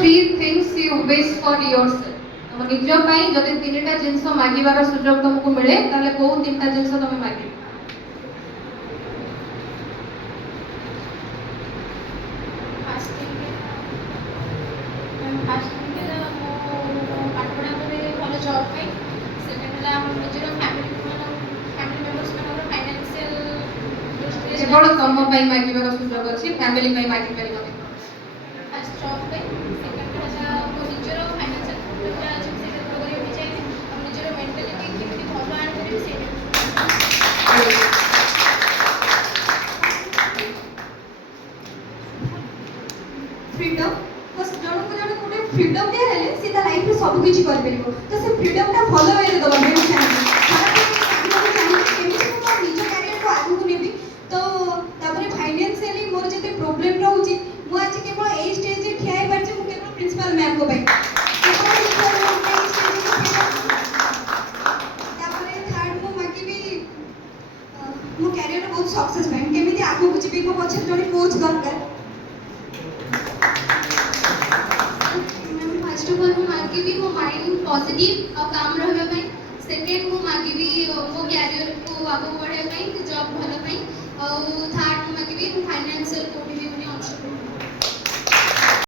three things you wish for yourself? तम निज पाई जदि तीनटा जिंस मागिबार सुयोग तुमको मिले ताले को तीनटा जिंस तुम मागे? केवल तुम पाई मागिबार सुयोग अछि, फैमिली पाई मागी परिबो? फ्रीडम बस जण को जण कोटे फ्रीडम दे हेले से ता लाइफ रे सब किछि कर परिबो तो से फ्रीडम ता फॉलो वे रे दबा बेनी चाहिए केमिति निज कैरियर को आगु को नेबी तो तापरे फाइनेंशियली मोर जते प्रॉब्लम रहउची मु आज केवल ए स्टेज रे ठियाई परची मु केवल प्रिंसिपल मैम को पाई तापरे थर्ड मु माकी भी मु कैरियर रे बहुत सक्सेस पाई केमिति आगु को जिबी मो पछे जणी कोच दरकार फर्स्ट ऑफ ऑल मु मागी भी मो माइंड पॉजिटिव और काम रहबे पई सेकंड मु मागी भी मो कैरियर को आगो बढ़े पई जॉब भलो पई और थर्ड मु मागी भी फाइनेंशियल कोठी भी अपनी ऑप्शन